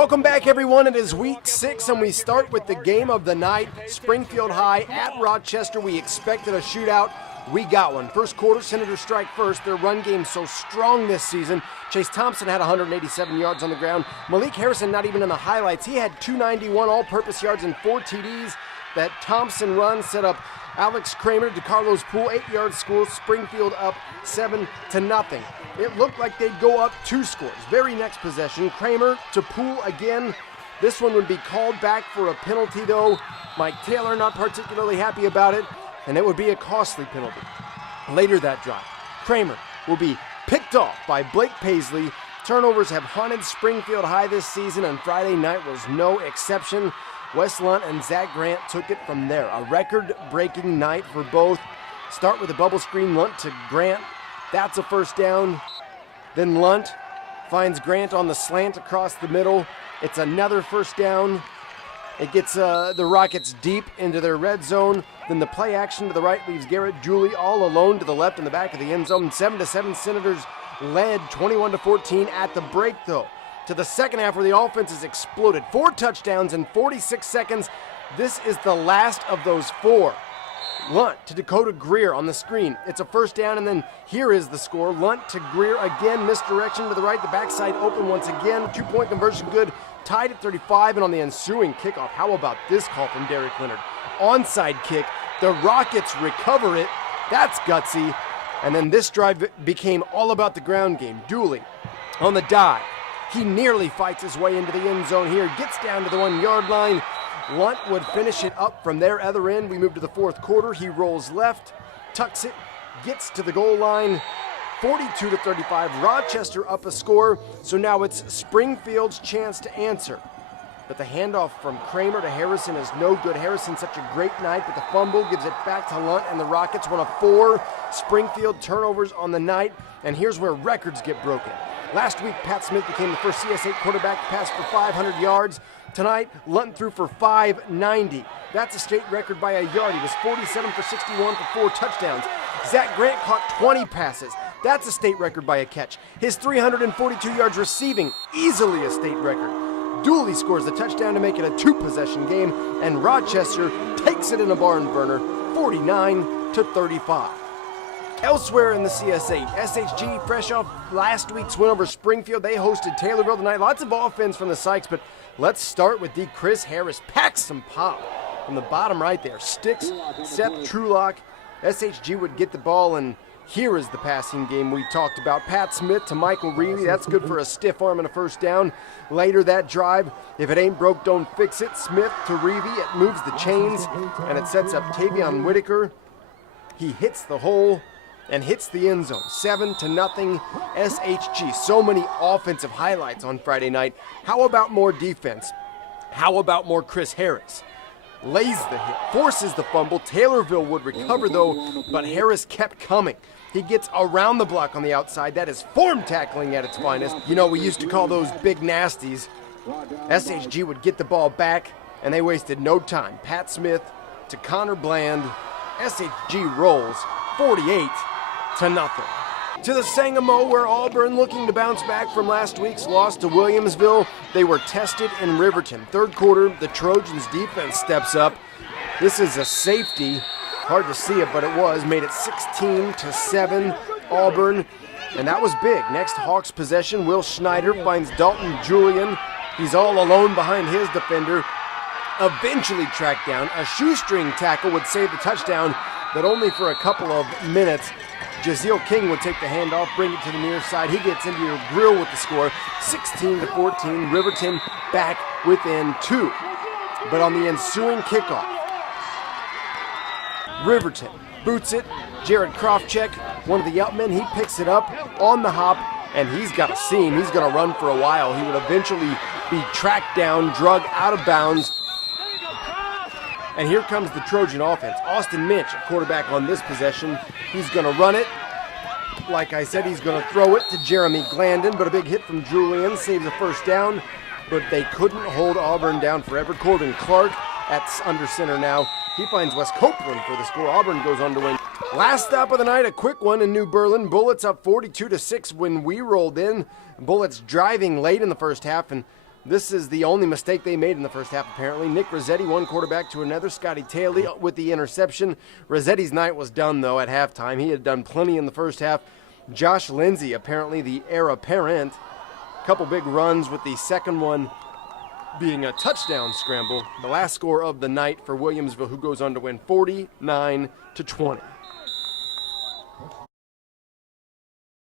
Welcome back, everyone. It is week 6, and we start with the game of the night. Springfield High at Rochester. We expected a shootout. We got one. First quarter, Senators strike first. Their run game so strong this season. Chase Thompson had 187 yards on the ground. Malik Harrison not even in the highlights. He had 291 all-purpose yards and 4 TDs. That Thompson run set up Alex Kramer to Carlos Poole, 8-yard score. Springfield up 7-0. It looked like they'd go up 2 scores. Very next possession, Kramer to Poole again. This one would be called back for a penalty, though. Mike Taylor not particularly happy about it, and it would be a costly penalty. Later that drive, Kramer will be picked off by Blake Paisley. Turnovers have haunted Springfield High this season, and Friday night was no exception. Wes Lunt and Zach Grant took it from there. A record-breaking night for both. Start with a bubble screen, Lunt to Grant. That's a first down. Then Lunt finds Grant on the slant across the middle. It's another first down. It gets the Rockets deep into their red zone. Then the play action to the right leaves Garrett Julie all alone to the left in the back of the end zone. 7-7 Senators led 21-14 at the break, though. To the second half where the offense has exploded. 4 touchdowns in 46 seconds. This is the last of those 4. Lunt to Dakota Greer on the screen. It's a first down, and then here is the score. Lunt to Greer again, misdirection to the right, the backside open once again. 2-point conversion good, tied at 35, and on the ensuing kickoff, how about this call from Derek Leonard? Onside kick, the Rockets recover it. That's gutsy. And then this drive became all about the ground game. Dooley on the dive. He nearly fights his way into the end zone here, gets down to the 1-yard line. Lunt would finish it up from their other end. We move to the fourth quarter. He rolls left, tucks it, gets to the goal line. 42-35, Rochester up a score. So now it's Springfield's chance to answer. But the handoff from Kramer to Harrison is no good. Harrison such a great night, but the fumble gives it back to Lunt, and the Rockets one of 4 Springfield turnovers on the night. And here's where records get broken. Last week, Pat Smith became the first CS8 quarterback to pass for 500 yards. Tonight, Lunt threw for 590. That's a state record by a yard. He was 47 for 61 for 4 touchdowns. Zach Grant caught 20 passes. That's a state record by a catch. His 342 yards receiving, easily a state record. Dooley scores the touchdown to make it a 2-possession game, and Rochester takes it in a barn burner, 49-35. Elsewhere in the CS8, SHG, fresh off last week's win over Springfield, they hosted Taylorville tonight. Lots of offense from the Sykes, but let's start with Chris Harris. Packs some pop from the bottom right there. Sticks Seth Trulock. SHG would get the ball, and here is the passing game we talked about. Pat Smith to Michael Reilly. That's good for a stiff arm and a first down. Later that drive, if it ain't broke, don't fix it. Smith to Reilly. It moves the chains, and it sets up Tavion Whitaker. He hits the hole and hits the end zone. 7-0 SHG. So many offensive highlights on Friday night. How about more defense? How about more Chris Harris? Lays the hit, forces the fumble. Taylorville would recover though, but Harris kept coming. He gets around the block on the outside. That is form tackling at its finest. You know, we used to call those big nasties. SHG would get the ball back, and they wasted no time. Pat Smith to Connor Bland. SHG rolls 48-0. To the Sangamo, where Auburn, looking to bounce back from last week's loss to Williamsville, they were tested in Riverton. Third quarter, the Trojans' defense steps up. This is a safety. Hard to see it, but it was. Made it 16-7 Auburn, and that was big. Next Hawks possession, Will Schneider finds Dalton Julian. He's all alone behind his defender. Eventually tracked down. A shoestring tackle would save the touchdown, but only for a couple of minutes. Jaziel King would take the handoff, bring it to the near side. He gets into your grill with the score, 16-14. Riverton back within 2. But on the ensuing kickoff, Riverton boots it. Jared Krofchek, one of the outmen, he picks it up on the hop, and he's got a seam. He's going to run for a while. He would eventually be tracked down, drug out of bounds. And here comes the Trojan offense. Austin Minch, a quarterback on this possession. He's going to run it. Like I said, he's going to throw it to Jeremy Glandon, but a big hit from Julian saves a first down. But they couldn't hold Auburn down forever. Corbin Clark at under center now. He finds Wes Copeland for the score. Auburn goes on to win. Last stop of the night, a quick one in New Berlin. Bullets up 42-6 when we rolled in. Bullets driving late in the first half, and This is the only mistake they made in the first half, apparently. Nick Rossetti, one quarterback to another. Scotty Taylor with the interception. Rossetti's night was done, though, at halftime. He had done plenty in the first half. Josh Lindsay, apparently the heir apparent. Couple big runs, with the second one being a touchdown scramble. The last score of the night for Williamsville, who goes on to win 49-20.